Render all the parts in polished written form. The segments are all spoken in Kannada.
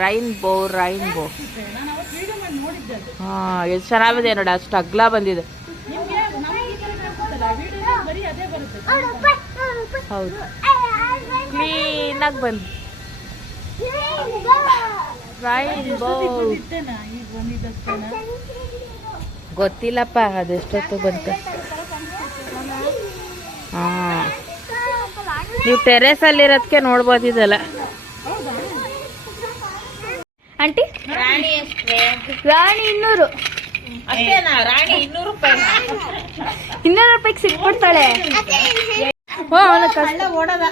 ರೈನ್ಬೋ ಹಾ ಎಷ್ಟು ಚೆನ್ನಾಗಿದೆ ನೋಡಿ, ಅಷ್ಟು ಅಗ್ಲ ಬಂದಿದೆ. ಹೌದು, ಕ್ಲೀನಾಗಿ ಬಂದು ರೈನ್ಬೋ. ಗೊತ್ತಿಲ್ಲಪ್ಪ ಅದೆಷ್ಟೊತ್ತು ಬಂತ. ಹಾ, ನೀವು ಟೆರೇಸ್ ಅಲ್ಲಿ ಇರೋದಕ್ಕೆ ನೋಡ್ಬೋದಿದಲ್ಲ. ಆಂಟಿ ರಾಣಿ 200 ಅಷ್ಟೇನಾ? ರಾಣಿ 200 ರೂಪಾಯಿ, 200 ರೂಪಾಯಿಗೆ ಸಿಕ್ಬಿಡ್ತಾಳೆ. ಓಡೋದ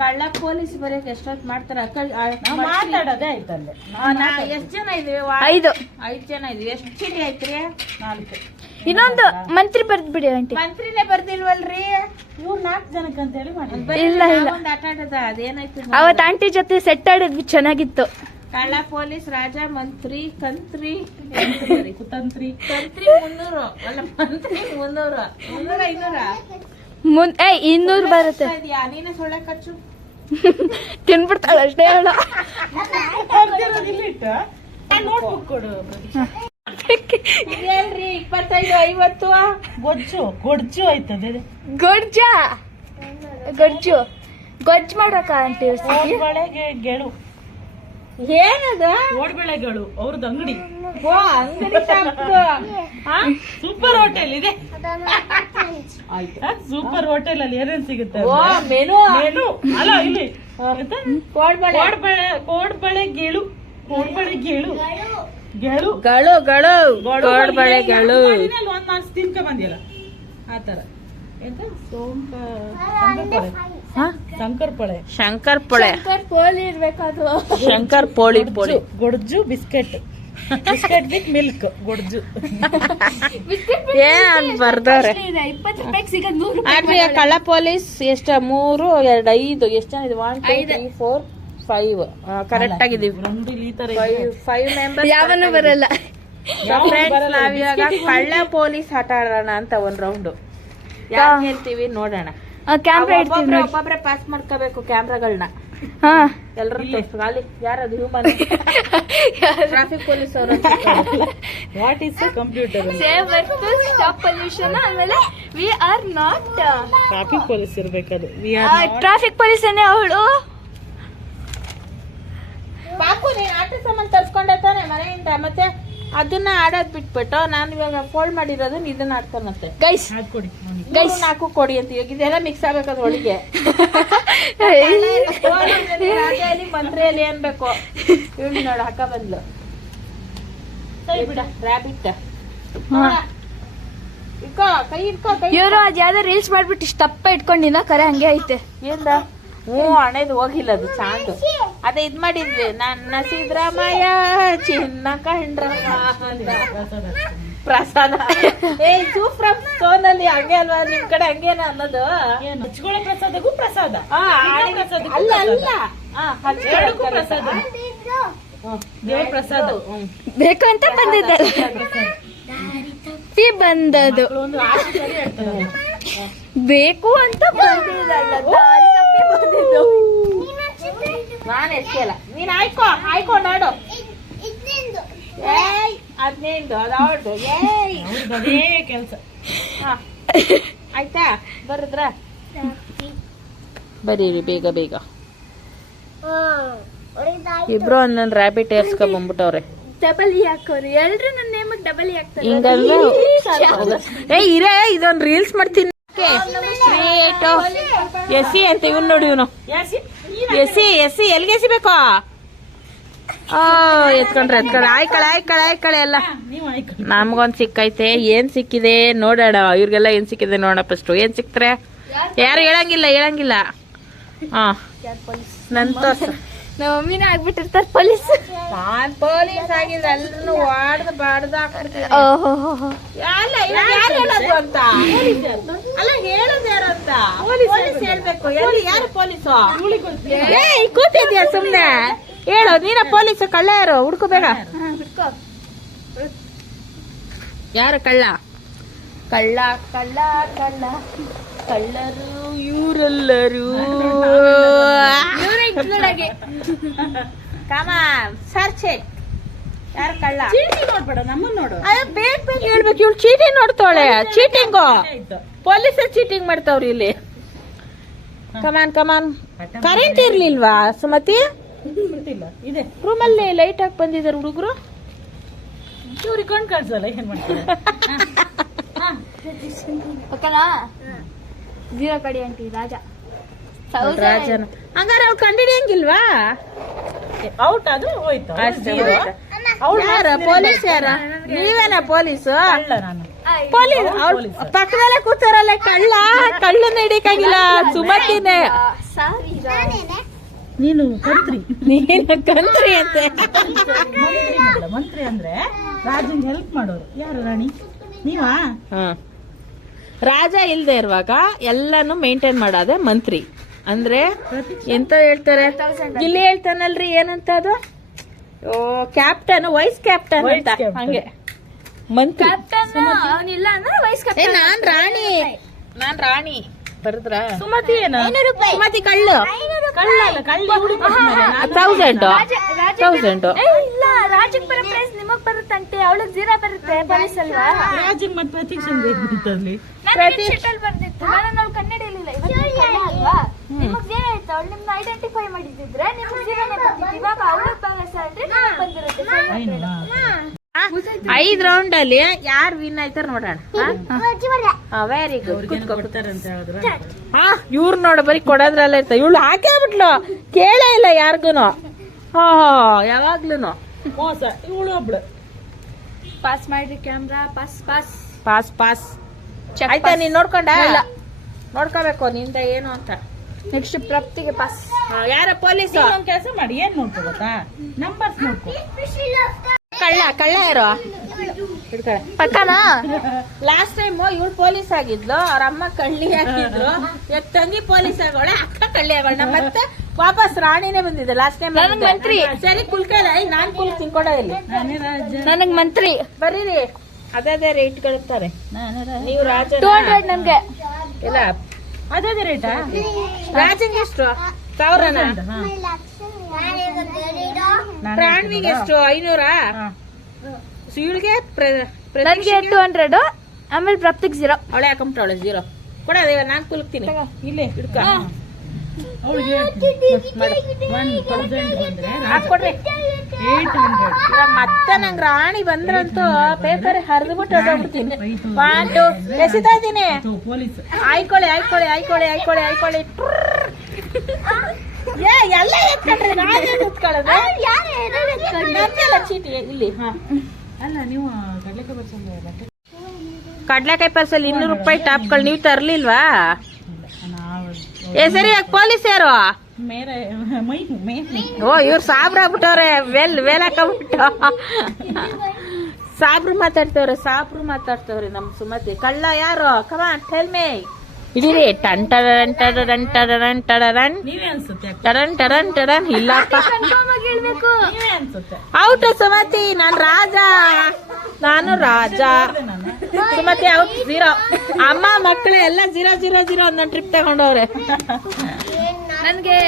ಕಳ್ಳ ಪೊಲೀಸ್ ಬರೆಯಕ್ಕೆ ಎಷ್ಟೊತ್ತು ಮಾಡ್ತಾರ? ಮಾತಾಡೋದೇ ಆಯ್ತಲ್ಲ. ಎಷ್ಟ್ ಜನ ಇದೀವಿ? 5 ಜನ ಇದೀವಿ. ಎಷ್ಟು ಚೀಟಿ ಆಯ್ತ್ರಿ? 4. ಇನ್ನೊಂದು ಮಂತ್ರಿ ಬರ್ದ್ ಬಿಡಿ ಆಂಟಿ. ಮಂತ್ರಿನೇ ಬರ್ದಿಲ್ವಲ್ರಿ? ಇವ್ರು 4 ಜನಕ್ಕೆ ಅಂತ ಹೇಳಿ ಇಲ್ಲ ಒಂದು ಆಟ ಆಡದ. ಅದೇನಾಯ್ತು ಅವತ್ ಆಂಟಿ ಜೊತೆ ಸೆಟ್ ಆಡಿದ್ವಿ, ಚೆನ್ನಾಗಿತ್ತು. ಕಳ್ಳ ಪೊಲೀಸ್, ರಾಜ, ಮಂತ್ರಿ, ಕುತಂತ್ರಿ 300 ಅಲ್ಲ, ಮಂತ್ರಿ 300 200 ಬರುತ್ತೆ. ನೀನೇ ಸೊಳ್ಳೆ ಖರ್ಚು ತಿನ್ಬಿಡ್ತಾಳ ಅಷ್ಟೇ. ಹೇಳ ಹೇಳ್ರಿ 25 50 ಆಯ್ತದೆ. ಗೊಜ್ಜು ಮಾಡಕ ಆಂಟಿ. ಗೆಳು ಏನದ? ಓಡ್ಬೆಳೆಗಳು ಅವ್ರದ್ದು ಅಂಗಡಿ. ಅಂಗಡಿ ಸೂಪರ್ ಹೋಟೆಲ್ ಇದೆ. ಸೂಪರ್ ಹೋಟೆಲ್ ಅಲ್ಲಿ ಏನೇನ್ ಸಿಗುತ್ತೆ? ಮೆನು ಅಲ್ಲ, ಇಲ್ಲಿ ಕೋಡ್ಬಳೆ ಗೆಳು ಒಂದ್ ಮಾರ್ಕ್ಸ್ ತಿನ್ಕ ಬಂದಿಲ್ಲ ಆತರ. ಶಂಕರ್ ಪೋಳಿ ಇರ್ಬೇಕಾದ್ರು. ಶಂಕರ್ ಪೋಳಿ ಗೊಡ್ಜು ಬಿಸ್ಕೆಟ್ ವಿತ್ ಮಿಲ್ಕ್ ಗೊಡ್ಜು. ಏನ್ ಬರ್ದವ್ರೆ? 20 ರೂಪಾಯಿಗೆ ಸಿಗೋದು 100 ರೂಪಾಯಿ. ಕಳ್ಳ ಪೊಲೀಸ್ ಎಷ್ಟ? 3 2 5 ಎಷ್ಟು ಜನ ಇದೆ? 1 2 3 4 5 ಕರೆಕ್ಟ್ ಆಗಿದೀವಿ. 5 ಮೆಂಬರ್ಸ್ ಯಾವನು ಬರಲ್ಲ. ನಾವಿವಾಗ ಕಳ್ಳ ಪೊಲೀಸ್ ಆಟ ಆಡೋಣ ಅಂತ ಒಂದ್ ರೌಂಡ್. ಯಾರು ಹೇಳ್ತೀವಿ ನೋಡೋಣ. ಕ್ಯಾಮ್ರಾ ಒಬ್ಬೊಬ್ರೆ ಪಾಸ್ ಮಾಡ್ಕೋಬೇಕು ಕ್ಯಾಮ್ರಾಗಳನ್ನ. ಎಲ್ಲರೂ ಖಾಲಿ. ಯಾರದು? ಹ್ಯೂಮನ್ ಟ್ರಾಫಿಕ್ ಪೊಲೀಸ್ ಅವರು. What is computer? Save work stop pollution. ಆಮೇಲೆ we are not traffic police ಇರ್ಬೇಕದು. ಟ್ರಾಫಿಕ್ ಪೊಲೀಸ್ ಏನೇ ಅವಳು. ಪಾಪು ನೀನ್ ಆಟ ಸಾಮಾನು ತರ್ಸ್ಕೊಂಡೆ ತಾನೆ ಮನೆಯಿಂದ? ಮತ್ತೆ ಅದನ್ನ ಆಡೋದ್ ಬಿಟ್ಬಿಟ್ಟು ನಾನು ಇವಾಗ ಫೋಲ್ಡ್ ಮಾಡಿರೋದು ಇದನ್ನ ಆಡ್ತಾನಂತೆ. ಗೈಸ್ 4 ಕೊಡಿ ಅಂತ. ಇವಾಗ ಇದೆಲ್ಲ ಮಿಕ್ಸ್ ಆಗ್ಬೇಕಾದ ಒಳಗೆ. ರಾಜಲ್ಲಿ ಮಂತ್ರಿಯಲ್ಲಿ ಅನ್ಬೇಕು. ಇವಳು ನೋಡ ಅಕ್ಕ ಬಂದ್ಲು. ಬಿಡ ರ್ಯಾಬಿಟ್ ಇಟ್ಕೋ, ಕೈ ಇಟ್ಕೋ. ಇವರು ಅದ್ ಯಾವ್ದೋ ರೀಲ್ಸ್ ಮಾಡ್ಬಿಟ್ಟು ಇಷ್ಟ ತಪ್ಪ ಇಟ್ಕೊಂಡಿನ ಕರೆ ಹಂಗೆ ಐತೆ. ಏನ್ದ? ಹಣೆದು ಹೋಗಿಲ್ಲ ಅದು ಸಾಂಗ್. ಅದೇ ಇದ್ ಮಾಡಿದ್ವಿ. ನನ್ನ ಸಿದ್ದರಾಮಯ್ಯ ಚಿನ್ನ ಕಂಡ್ರಮ್ಮ ಪ್ರಸಾದ. ಫ್ರಮ್ ಸೋನಲ್ಲಿ ಹಂಗೆ ಅಲ್ವಾ? ನಿಮ್ ಕಡೆ ಹಂಗೇನ ಅನ್ನೋದು? ಹಚ್ಕೊಳ್ಳೋ ಪ್ರಸಾದಗೂ ಪ್ರಸಾದ. ಅಲ್ಲ ಪ್ರಸಾದ, ದೇವ್ರ ಪ್ರಸಾದ ಬೇಕು ಅಂತ ಬಂದಿದ್ದಲ್ಲ. ಬಂದದು ಬೇಕು ಅಂತ ಬಂದಿದ್ದಲ್ಲ, ದಾರಿ ತಪ್ಪಿ ಬಂದಿದ್ದು. ನಾನು ಎಸ್ಕೆಲ್ಲ. ನೀನ್ ಆಯ್ಕೋ ನೋಡು. 15 ಅದು ಅದೇ ಕೆಲ್ಸ. ಆಯ್ತಾ? ಬರದ್ರ ಬರೀರಿ ಬೇಗ. ಇಬ್ರು ಒಂದೊಂದು ರ್ಯಾಬಿಟ್ ಏರ್ಸ್ಕೊ ಬಂದ್ಬಿಟ್ಟವ್ರೆ. ಡಬಲ್ ಹಾಕೋರಿ ಎಲ್ರು ನನ್ನ ನೇಮಕ್ಕೆ ಡಬಲ್ ಹಾಕ್ತಾರೆ. ಹಿಂಗಂದ್ರೆ ಇರೇ ಇದೊಂದು ರೀಲ್ಸ್ ಮಾಡ್ತೀನಿ. ಎಸಿ ಅಂತ ಇವನ್ ನೋಡಿ. ಇವನು ಎಸಿ ಎಲ್ಲಿಗೆ ಎಸಿಬೇಕು? ಎತ್ಕೊಂಡ್ರೆ ಆಯ್ಕಳೆ ಎಲ್ಲ. ನಮ್ಗೊಂದ್ ಸಿಕ್ಕೈತೆ. ಏನ್ ಸಿಕ್ಕಿದೆ ನೋಡೋಣ. ಇವ್ರಿಗೆಲ್ಲ ಏನ್ ಸಿಕ್ಕಿದೆ ನೋಡೋಣ ಫಸ್ಟ್. ಏನ್ ಸಿಕ್ತಾರೆ ಯಾರು ಹೇಳಂಗಿಲ್ಲ. ನನ್ ತೋರ್ಸ. ನಮ್ಮ ಮಮ್ಮಿನ ಆಗ್ಬಿಟ್ಟಿರ್ತಾರ ಪೊಲೀಸ್. ನಾನ್ ಪೊಲೀಸ್ ಆಗಿದ್ರೆ ಎಲ್ಲರೂ ವಾಡ್ದು ಬಾಡ್ದು ಹಾಕ್ಬಿಡ್ತೀನಿ. ಅಲ್ಲ ಹೇಳೋದು ಅಂತ ಅಲ್ಲ, ಹೇಳೋದು ಯಾರು ಅಂತ ಪೊಲೀಸ್ ಹೇಳ್ಬೇಕು. ಯಾರು ಪೊಲೀಸು? ಕೂತಿದ್ಯಾ ಸುಮ್ನೆ? ಹೇಳು, ನೀನ ಪೊಲೀಸ್. ಕಳ್ಳ ಯಾರು? ಹುಡ್ಕೋ ಬೇಗ. ಯಾರು ಕಳ್ಳ? ಕಳ್ಳರು ಇವರೆಲ್ಲರೂ ಓಕೆ ಕಮಾನ್ ಸರ್ಚ್ ಇಟ್. ಯಾರು ಕಳ್ಳ? ಚೀಟಿ ನೋಡ್ಬೇಡ, ನಮ್ಮನ್ನ ನೋಡು. ಅಯ್ಯೋ ಬೇಗ ಬೇಗ ಹೇಳ್ಬೇಕು. ಇವಳು ಚೀಟಿಂಗ್ ನೋಡ್ತಾಳೆ. ಚೀಟಿಂಗು ಆಯ್ತು. ಪೊಲೀಸರು ಚೀಟಿಂಗ್ ಮಾಡ್ತಾವ್ರಿ ಇಲ್ಲಿ. ಕಮಾನ್ ಕಮಾನ್. ಕರೆಂಟ್ ಇರ್ಲಿಲ್ವಾ ಸುಮತಿ? ಗೊತ್ತಿಲ್ಲ ಇದೆ. ರೂಮಲ್ಲಿ ಲೈಟ್ ಹಾಕಿ ಬಂದಿದ್ದಾರೆ ಹುಡುಗರು. ಇವ್ರಿಗೆ ಕಣ್ ಕಾಣಿಸಲ್ಲ, ಏನ್ ಮಾಡ್ತಾರೆ? ಓಕೆನಾ? ಜೀರೋ ಕಡಿ ಆಂಟಿ ರಾಜ ರಾಜನ ಹಂಗಾರೆ ಅವ್ಳು ಕಂಡಿಡಿಯಂಗಿಲ್ವಾ? ಔಟ್ ಅದು ಹೋಯ್ತು. ಅಷ್ಟೇ ಯಾರ ಪೊಲೀಸ್? ಯಾರ ನೀವೇನ ಪೊಲೀಸು? ಅಲ್ಲ ನಾನು ಪೊಲೀಸ್ ಅವ್ಳು ಪಕ್ಕದಲ್ಲೇ ಕೂತಾರಲ್ಲ. ಕಳ್ಳನ್ನ ಹಿಡಿಯಕ್ಕಾಗಿಲ್ಲ. ಸುಮತಿನೇ. ಸಾರಿ ನೀನು ಕಂತ್ರಿ. ನೀನು ಕಂತ್ರಿ ಅಂತೆ. ಮಂತ್ರಿ ಅಂದ್ರೆ ರಾಜಂಗೆ ಹೆಲ್ಪ್ ಮಾಡೋರು. ಯಾರು ರಾಣಿ? ನೀವಾ? ರಾಜ ಇಲ್ದೇ ಇರುವಾಗ ಎಲ್ಲಾನು ಮೇಂಟೈನ್ ಮಾಡೋದೆ ಮಂತ್ರಿ. ಅಂದ್ರೆ ಎಂತ ಹೇಳ್ತಾರೆ ಇಲ್ಲಿ ಹೇಳ್ತಾನಲ್ರಿ, ಏನಂತ ಅದು? ಕ್ಯಾಪ್ಟನ್, ವೈಸ್ ಕ್ಯಾಪ್ಟನ್ ಅಂತ. ಹಂಗೆ ಮಂತ್ರಿ. ಕ್ಯಾಪ್ಟನ್ ಅವನಿಲ್ಲ ಅಂದ್ರೆ ವೈಸ್ ಕ್ಯಾಪ್ಟನ್. ನಾನ್ ರಾಣಿ ಬರದ್ರ? ಸುಮತಿ ಏನ? ಸುಮತಿ ಕಳ್ಳು. ಕಳ್ಳ ಅಲ್ಲ, ಕಳ್ಳಿ ಹುಡುಗ. 1000 ಇಲ್ಲ, ರಾಜಕ್ ಬರೋ ಪ್ರೈಸ್ ನಿಮಗ್ ಬರುತ್ತಂತೆ, ಅವಳಿಗೆ ಜೀರೋ ಬರುತ್ತೆ. ಪೊಲೀಸ್ ಅಲ್ವಾ? ರಾಜಿಂಗ್ ಮತ್ತೆ ಪ್ರತೀಕ್ಷನ್ ಅಲ್ಲಿ ನನಗೆ ಶೀಟಲ್ ಬರ್ದಿತ್ತು. ನಾನು ನಾವು ಕನ್ನಡ ಇರ್ಲಿಲ್ಲ. ಇವತ್ತು ಕನ್ನಡ ಅಲ್ವಾ? ನಿಮಗ್ ಜೀರೋ ಆಯ್ತು. ಅವಳು ನಿಮ್ನ ಐಡೆಂಟಿಫೈ ಮಾಡಿದ್ರೆ ನಿಮಗ್ ಜೀರೋನೇ ಬರ್ತಿತ್ತು. ಇವಾಗ ಅವಳಿಗೆ ಬರೋ ಸ್ಯಾಲ್ರಿ ನಿಮಗ್ ಬಂದಿರುತ್ತೆ. 5 ರೌಂಡ್ ಅಲ್ಲಿ ಯಾರು ವಿನ್ ಆಯ್ತಾರ ನೋಡೋಣ. Very good. ಕೊಡ್ತಾರೆ ಅಂತ ಹೇಳಿದ್ರು. ಇವ್ರು ನೋಡ ಬರೀ ಕೊಡೋದ್ರಲ್ಲ ಇರ್ತ. ಇವಳು ಹಾಕೇಬಿಟ್ಲು, ಕೇಳೇ ಇಲ್ಲ ಯಾರಿಗೂನು. ಯಾವಾಗ್ಲೂನು ಮೋಸ. ಇವಳು ಒಬ್ಳು. ಪಾಸ್ ಮಾಡ್ರಿ camera. Pass pass pass pass. ಆಯ್ತಾ? ನೀನ್ ನೋಡ್ಕೊಂಡ? ನೋಡ್ಕೋಬೇಕು ನಿಂದ ಏನು ಅಂತ. ನೆಕ್ಸ್ಟ್ ಪ್ರಾಪ್ತಿಗೆ ಪಾಸ್. ಯಾರ ಪೊಲೀಸ್? ಒಂದ್ ಕೆಲಸ ಮಾಡಿ, ಏನ್ ನೋಡ್ಕೋ ಗೊತ್ತಾ? ನಂಬರ್ಸ್ ನೋಡ್ಕೋ. ಕಳ್ಳ ಯಾರು? ಪಕ್ಕನಾ? ಲಾಸ್ಟ್ ಟೈಮ್ ಇವಳು ಪೊಲೀಸ್ ಆಗಿದ್ಲು, ಅವ್ರ ಅಮ್ಮ ಕಳ್ಳಿ ಆಗಿದ್ಲು. ಇವತ್ತು ತಂಗಿ ಪೊಲೀಸ್ ಆಗೋಳೆ, ಅಕ್ಕ ಕಳ್ಳಿ ಆಗೋಣ. ಮತ್ತೆ ವಾಪಸ್ ರಾಣಿನೇ ಬಂದಿದೆ ಲಾಸ್ಟ್ ಟೈಮ್. ನನಗ್ ಮಂತ್ರಿ. ಸರಿ ಕುಲ್ಕಲ್ಲ, ನಾನ್ ಕುಲ್ ತಿನ್ಕೊಡ ಇಲ್ಲಿ. ನಾನೇ ರಾಜ. ನನಗ್ ಮಂತ್ರಿ. ಬರೀರಿ, ಅದೇ ರೇಟ್ ಗಳಿರ್ತಾರೆ. ನಾನೇ ರಾಜ. ನೀವು ರಾಜ 200 ನನ್ಗೆ. ಇಲ್ಲ ಅದೇ ರೇಟಾ? ರಾಜಂಗೆ ಎಷ್ಟು? 1000. ಪ್ರಾಣ್ವಿಗೆ ಎಷ್ಟು? 500. ಇವಳಿಗೆ ನನ್ಗೆ 200. ಆಮೇಲೆ ಪ್ರಾಪ್ತಿಗೆ 0. ಅವಳೆ ಹಾಕೊಂಬಿಟ್ಟವಳೆ 0. ಕೊಡ, ನಾನ್ ಕುಲ್ಕ್ತೀನಿ. ಇಲ್ಲೇ ಹಿಡ್ಕ. ಅವಳಿಗೆ 1000 ಬಂದ್ರೆ ಹಾಕೊಡ್ರಿ. 800. ಇವಾಗ ಮತ್ತೆ ನಂಗ್ ರಾಣಿ ಬಂದ್ರಂತೂ ಪೇಪರ್ ಹರಿದ್ಬಿಟ್ಟು ಹೊರಟೋಗ್ಬಿಡ್ತೀನಿ. 1 2 ಎಸಿತಾ ಇದ್ದೀನಿ. ಪೊಲೀಸ್ ಆಯ್ಕೊಳ್ಳಿ. ಎಲ್ಲ ಎತ್ಕೊಂಡ್ರಿ, ನಾನೇ ಎತ್ಕೊಳ್ಳೋದು. ನಂದೆಲ್ಲ ಚೀಟಿ ಇಲ್ಲಿ. ಅಲ್ಲ, ನೀವು ಕಡ್ಲೆಕಾಯಿ ಬರ್ಸಲ್ಲ. ಕಡ್ಲೆಕಾಯಿ ಪಾರ್ಸಲ್ 200 ರೂಪಾಯಿ ಟಾಪ್ಗಳು ನೀವು ತರ್ಲಿಲ್ವಾ? ನಾವು ಸರಿ, ಪೊಲೀಸ್ ಯಾರು? ಮೇರೆ ಮೈ ಇವ್ರು ಸಾಬ್ರ ಆಗ್ಬಿಟ್ಟವ್ರೆ. ವೇಲ್ ಹಾಕೊಂಡ್ಬಿಟ್ಟು ಸಾಬ್ರು ಮಾತಾಡ್ತವ್ರೆ ನಮ್ ಸುಮತಿ. ಕಳ್ಳ ಯಾರು? Come on tell me. ಇಡೀರಿ. ಟನ್ ಟಡನ್ ಟಡನ್ ಟಡನ್ ಟಡನ್ ನೀವೇ ಅನ್ಸುತ್ತೆ. ಟಡನ್ ಟಡನ್ ಟಡನ್. ಇಲ್ಲಪ್ಪ, ಹೇಳ್ಬೇಕು. ನೀವೇ ಅನ್ಸುತ್ತೆ. ಔಟ್ ಸುಮತಿ. ನಾನು ರಾಜ. ಸುಮತಿ ಔಟ್. 0. ಅಮ್ಮ ಮಕ್ಕಳು ಎಲ್ಲ 0 ಒಂದೊಂದು ಟ್ರಿಪ್ ತಗೊಂಡವ್ರೆ. ನನ್ಗೆ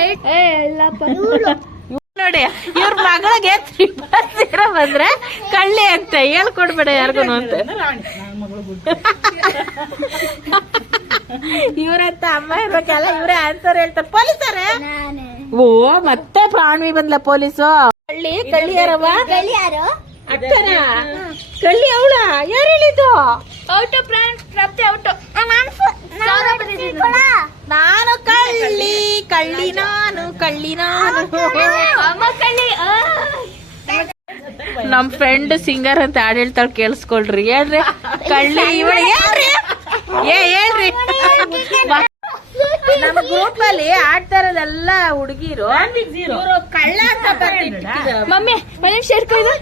ಇಲ್ಲಪ್ಪ. ನೋಡಿ, ಇವ್ರ ಮಗಳಿಗೆ 0 ಬಂದ್ರೆ ಕಳ್ಳಿ ಅಂತ ಹೇಳ್ಕೊಡ್ಬೇಡ ಯಾರಿಗೂ ಅಂತ. ರಾಣಿ ನನ್ನ ಮಗಳು ಗುಡ್. ಇವ್ರಂತ ಅಮ್ಮ ಇರ್ಬೇಕಲ್ಲ, ಇವ್ರೇ ಆನ್ಸರ್ ಹೇಳ್ತಾರೆ. ಪೊಲೀಸರೇ? ಮತ್ತೆ ಪ್ರಾಣ್ವಿ ಬಂದ್ಲ ಪೊಲೀಸು. ಕಳ್ಳಿ ಯಾರವ್ವ? ಅಕ್ಕನ ಕಳ್ಳಿ ಅವಳ? ಯಾರು ಹೇಳಿದ್ದು? ಔಟು ಪ್ರಾಪ್ತಿ ಔಟು. ನಾನು ಕಳ್ಳಿ ನಾನು ಅಮ್ಮ ಕಳ್ಳಿ. ನಮ್ ಫ್ರೆಂಡ್ ಸಿಂಗರ್ ಅಂತ ಹಾಡು ಹೇಳ್ತಾಳೆ, ಕೇಳಿಸ್ಕೊಳ್ರಿ. ಹೇಳ್ರಿ ಕಳ್ಳಿ ಇವಳು. ಹೇಳ್ರಿ ನಮ್ ಗ್ರೂಪ್ ಅಲ್ಲಿ ಆಡ್ತಾ ಇರೋದೆಲ್ಲ ಹುಡುಗಿರು. ಇವರು ಕಳ್ಳ ಅಂತ ಮಮ್ಮಿ ಮನೆ ಸೇರ್ಕೊಂಡು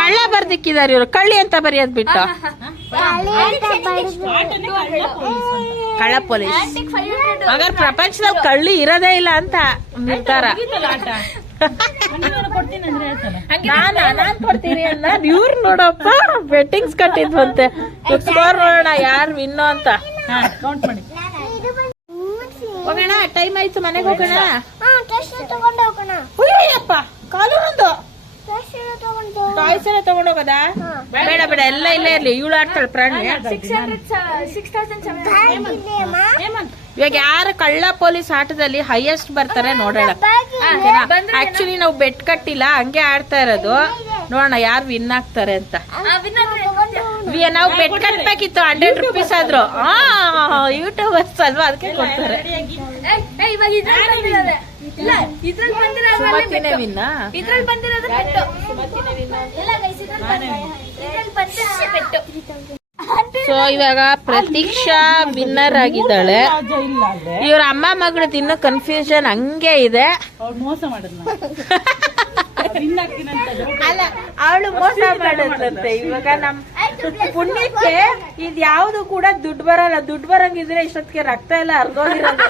ಕಳ್ಳ ಬರ್ದಿಕ್ಕಿದಾರೆ ಇವ್ರು. ಕಳ್ಳಿ ಅಂತ ಬರೆಯೋದ್ ಬಿಟ್ಟು ಕಳ್ಳ ಪೊಲೀಸ್. ಹಾಗಾದ್ರೆ ಪ್ರಪಂಚದಲ್ಲಿ ಕಳ್ಳಿ ಇರೋದೇ ಇಲ್ಲ ಅಂತ ನಿರ್ಧಾರ. ನಾನ್ ಕೊಡ್ತೀನಿ ಅನ್ನ. ಇವ್ರು ನೋಡಪ್ಪ ಬೆಟ್ಟಿಂಗ್ಸ್ ಕಟ್ಟಿದ್ವಂತೆ. ಸ್ಕೋರ್ ನೋಡೋಣ ಯಾರು ವಿನ್ನು ಅಂತ. ಕೌಂಟ್ ಮಾಡಿ. ಹೋಗೋಣ, ಟೈಮ್ ಆಯ್ತು, ಮನೆಗೆ ಹೋಗೋಣ. ತಗೊಂಡು ಹೋಗೋಣ. ಅಯ್ಯಪ್ಪ ಕಾಲು ಒಂದು ಟಾಯ್ಸ್ ಎಲ್ಲ ತಗೊಂಡೋಗದ? ಬೇಡ ಬೇಡ, ಎಲ್ಲ ಇಲ್ಲೇ ಇರ್ಲಿ. ಇವಳು ಆಡ್ತಾಳೆ ಪ್ರಾಣಿ. 6,700. ಇವಾಗ ಯಾರು ಕಳ್ಳ ಪೊಲೀಸ್ ಆಟದಲ್ಲಿ ಹೈಯೆಸ್ಟ್ ಬರ್ತಾರೆ ನೋಡೋಣ. ಆಕ್ಚುಲಿ ನಾವು ಬೆಟ್ ಕಟ್ಟಿಲ್ಲ, ಹಂಗೆ ಆಡ್ತಾ ಇರೋದು. ನೋಡೋಣ ಯಾರು ವಿನ್ ಆಗ್ತಾರೆ ಅಂತ. ನಾವು ಬೆಟ್ ಕಟ್ಬೇಕಿತ್ತು, 100 ರೂಪೀಸ್ ಆದ್ರು. ಯೂಟ್ಯೂಬರ್ಸ್ ಅಲ್ವಾ, ಅದಕ್ಕೆ ಕೊಡ್ತಾರೆ. ಸುಮತಿನೇ ವಿನ್ನ. ಸೊ ಇವಾಗ ಪ್ರತೀಕ್ಷಾ ವಿನ್ನರ್ ಆಗಿದ್ದಾಳೆ. ಇವ್ರ ಅಮ್ಮ ಮಗಳದ್ದು ಇನ್ನೂ ಕನ್ಫ್ಯೂಷನ್ ಹಂಗೆ ಇದೆ. ಮೋಸ ಮಾಡಿದ್ನ ಅಲ್ಲ, ಅವಳು ಮೋಸ ಮಾಡೋದಂತೆ. ಇವಾಗ ನಮ್ ಪುಣ್ಯಕ್ಕೆ ಇದ್ ಯಾವ್ದು ಕೂಡ ದುಡ್ಡು ಬರಲ್ಲ. ದುಡ್ಡು ಬರಂಗಿದ್ರೆ ಇಷ್ಟೊತ್ತಿಗೆ ರಕ್ತ ಎಲ್ಲ ಹರ್ದೋಗಿರೋದು.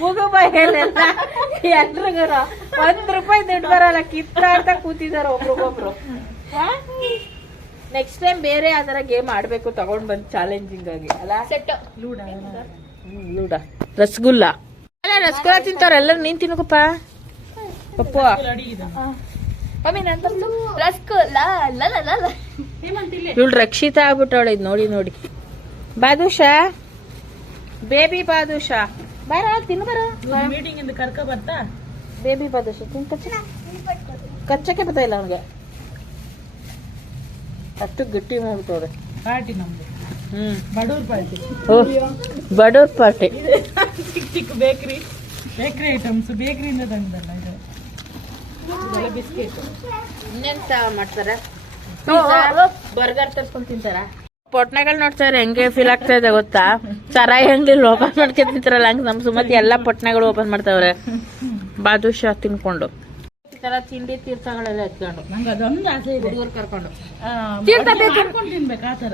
ಮುಗುಬಾಯಲ್ಲೆಲ್ಲ ಎಲ್ರಿಗೂ 1 ರೂಪಾಯಿ ದುಡ್ಡು ಬರಲ್ಲ. ಕಿತ್ತಾಡ್ತಾ ಕೂತಿದಾರ ಒಬ್ರಿಗೊಬ್ರು. ನೆಕ್ಸ್ಟ್ ಟೈಮ್ ಬೇರೆ ಯಾವ್ದಾರ ಗೇಮ್ ಆಡ್ಬೇಕು, ತಗೊಂಡ್ ಬಂದ್ ಚಾಲೆಂಜಿಂಗ್ ಆಗಿ. ಅಲ್ಲ ಲೂಡ, ರಸಗುಲ್ಲ. ಅಲ್ಲ ರಸಗುಲ್ಲ ತಿಂತಾರ ಎಲ್ಲರೂ. ನೀನ್ ತಿನ್ಕಪ್ಪ ಪಪ್ಪು. ಇವಳು ರಕ್ಷಿತಾ ಆಗ್ಬಿಟ್ಟವಳ. ಇದ್ ನೋಡಿ ನೋಡಿ. ಬಾದುಷಾ, ಬೇಬಿ ಬಾದುಷಾ, ಬಾರ ತಿನ್ನು ಬರ. ಮೀಟಿಂಗ್ ಇಂದ ಕರ್ಕ ಬರ್ತಾ ಬೇಬಿ ಬಾದುಷಾ ತಿನ್. ಕಚ್ಚಕ್ಕೆ ಬರ್ತಾ ಇಲ್ಲ ಅವನಿಗೆ, ಅಷ್ಟು ಗಟ್ಟಿ ಮಾಡ್ಬಿಟ್ಟವ್ರೆ. ಪಾರ್ಟಿ ನಮ್ದು. ಬಡವ್ರ ಪಾರ್ಟಿ. ಬಡವ್ರ ಪಾರ್ಟಿ. ಚಿಕ್ಕ ಚಿಕ್ಕ ಬೇಕ್ರಿ ಐಟಮ್ಸ್. ಬೇಕ್ರಿಯಿಂದ ತಂದಲ್ಲ ಇದು. ಬಿಸ್ಕೆಟ್ ಇನ್ನೆಂತ ಮಾಡ್ತಾರೆ? ಬರ್ಗರ್ ತರ್ಸ್ಕೊಂಡ್ ತಿಂತಾರ. ಪೊಟ್ನೆಗಳು ನೋಡ್ತಾರೆ ಹೆಂಗೆ ಫೀಲ್ ಆಗ್ತಾ ಇದೆ ಗೊತ್ತಾ? ಸರಾಯಿ ಅಂಗಡಿಲಿ ಓಪನ್ ಮಾಡ್ಕೊಂಡ್ ತಿಂತಾರಲ್ಲ, ಹಂಗ ನಮ್ ಸುಮತಿ ಎಲ್ಲಾ ಪೊಟ್ನೆಗಳು ಓಪನ್ ಮಾಡ್ತಾವ್ರೆ. ಬಾದುಷಾ ತಿನ್ಕೊಂಡು ಈ ತರ ತಿಂಡಿ ತೀರ್ಥಗಳೆಲ್ಲ ಎತ್ಕೊಂಡು. ನಂಗೆ ಅದೊಂದು ಆಸೆ ಇದೆ, ಹುಡುಗರು ಕರ್ಕೊಂಡು ಮಾಡ್ಕೊಂಡು ತಿನ್ಬೇಕು. ಆತರ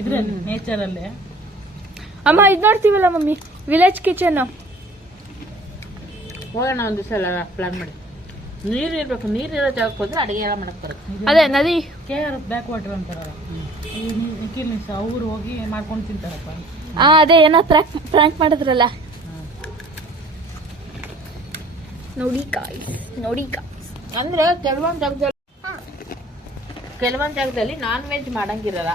ಇದ್ರಲ್ಲಿ ನೇಚರ್ ಅಲ್ಲೇ. ಅಮ್ಮ ಇದ್ ನೋಡ್ತೀವಲ್ಲ ಮಮ್ಮಿ, ವಿಲೇಜ್ ಕಿಚನ್. ಹೋಗೋಣ ಒಂದ್ ದಿವಸ ಎಲ್ಲ ಪ್ಲಾನ್ ಮಾಡಿ. ನೀರ್ ಇರ್ಬೇಕು, ನೀರಿರೋ ಜಾಗಕ್ಕೆ ಹೋದ್ರೆ ಅಡಿಗೆ ಎಲ್ಲ ಮಾಡಕ್ ಬರುತ್ತೆ. ಅದೇ ನದಿ. KR ಬ್ಯಾಕ್ ವಾಟರ್ ಅಂತಾರಲ್ಲ, ನಿಖಿಲ್ ನಿಸ ಅವ್ರು ಹೋಗಿ ಮಾಡ್ಕೊಂಡು ತಿಂತಾರಪ್ಪ. ಅದೇ ಏನೋ ಪ್ರ್ಯಾಂಕ್ ಮಾಡಿದ್ರಲ್ಲ. ನೋಡಿ ಅಂದ್ರೆ ಕೆಲವೊಂದ್ ಜಾಗದಲ್ಲಿ ನಾನ್ ವೆಜ್ ಮಾಡಂಗಿರಲ್ಲ.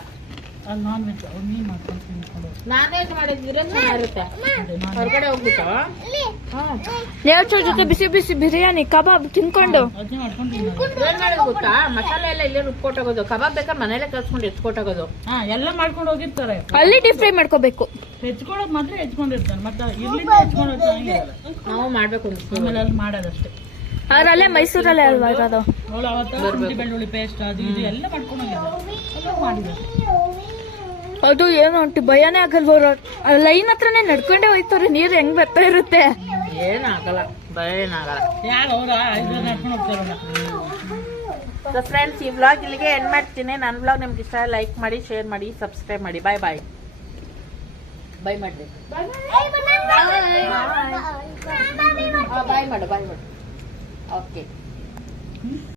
ನಾನ್ ವೆಜ್ ನೀನ್ ಮಾಡ್ಕೊಂಡು ತಿನ್ಕೊಂಡು. ನಾನ್ ವೆಜ್ ಮಾಡಿದ್ರೆ ಚೆನ್ನಾಗಿರುತ್ತೆ. ಹೊರಗಡೆ ಹೋಗ್ಬಿಟ್ಟು ನೇಚರ್ ಜೊತೆ ಬಿಸಿ ಬಿಸಿ ಬಿರಿಯಾನಿ ಕಬಾಬ್ ತಿನ್ಕೊಂಡು ಅದನ್ನ ಮಾಡ್ಕೊಂಡು ತಿನ್ನೋದು. ಏನ್ ಮಾಡೋದು ಗೊತ್ತಾ? ಮಸಾಲೆ ಎಲ್ಲ ಇಲ್ಲೇ ರುಬ್ಕೊಟ್ಟೋಗೋದು. ಕಬಾಬ್ ಬೇಕಾದ್ರೆ ಮನೇಲೆ ಕಲ್ಸ್ಕೊಂಡು ಎತ್ಕೊಟ್ಟೋಗೋದು. ಎಲ್ಲ ಮಾಡ್ಕೊಂಡು ಹೋಗಿರ್ತಾರೆ. ಅಲ್ಲಿ ಡೀಪ್ ಫ್ರೈ ಮಾಡ್ಕೋಬೇಕು. ಹೆಚ್ಕೊಳೋದ್ ಮಾತ್ರ ಹೆಚ್ಕೊಂಡಿರ್ತಾರೆ, ಮತ್ತೆ ಇರ್ಲಿಂದ ಹೆಚ್ಕೊಂಡು ನಾವು ಮಾಡ್ಬೇಕು ಆಮೇಲೆ ಅಲ್ಲಿ ಮಾಡೋದಷ್ಟೇ. ಅವರಲ್ಲೇ ಮೈಸೂರಲ್ಲೇ ಅಲ್ವಾ ಇರೋದು? ಅವಳು ಅವತ್ತ ಶುಂಠಿ ಬೆಳ್ಳುಳ್ಳಿ ಪೇಸ್ಟ್ ಅದು ಇದು ಎಲ್ಲ ಮಾಡ್ಕೊಂಡು ಮಾಡಿದ್ದಾರೆ. ಅದು ಏನು ಅಂಟಿ ಭಯನೇ ಆಗಲ್ವ? ಲೈನ್ ಹತ್ರನೇ ನಡ್ಕೊಂಡೇ ಹೋಯ್ತವ್ರೆ. ನೀರು ಹೆಂಗ್ ಬರ್ತಾ ಇರುತ್ತೆ. ಏನಾಗಲ್ಲ, ಭಯ ಏನಾಗಲ್ಲ. ಯಾರು ಅವ್ರ ನಡ್ಕೊಂಡು ಹೋಗ್ತಾರಲ್ಲ. ಸೊ ಫ್ರೆಂಡ್ಸ್, ಈ ವ್ಲಾಗ್ ಇಲ್ಲಿಗೆ ಎಂಡ್ ಮಾಡ್ತೀನಿ. ನನ್ನ ವ್ಲಾಗ್ ನಿಮ್ಗೆ ಇಷ್ಟ ಲೈಕ್ ಮಾಡಿ, ಶೇರ್ ಮಾಡಿ, ಸಬ್ಸ್ಕ್ರೈಬ್ ಮಾಡಿ. ಬಾಯ್ ಬಾಯ್ ಮಾಡ್ರಿ. ಬಾಯ್ ಮಾಡು. ಓಕೆ.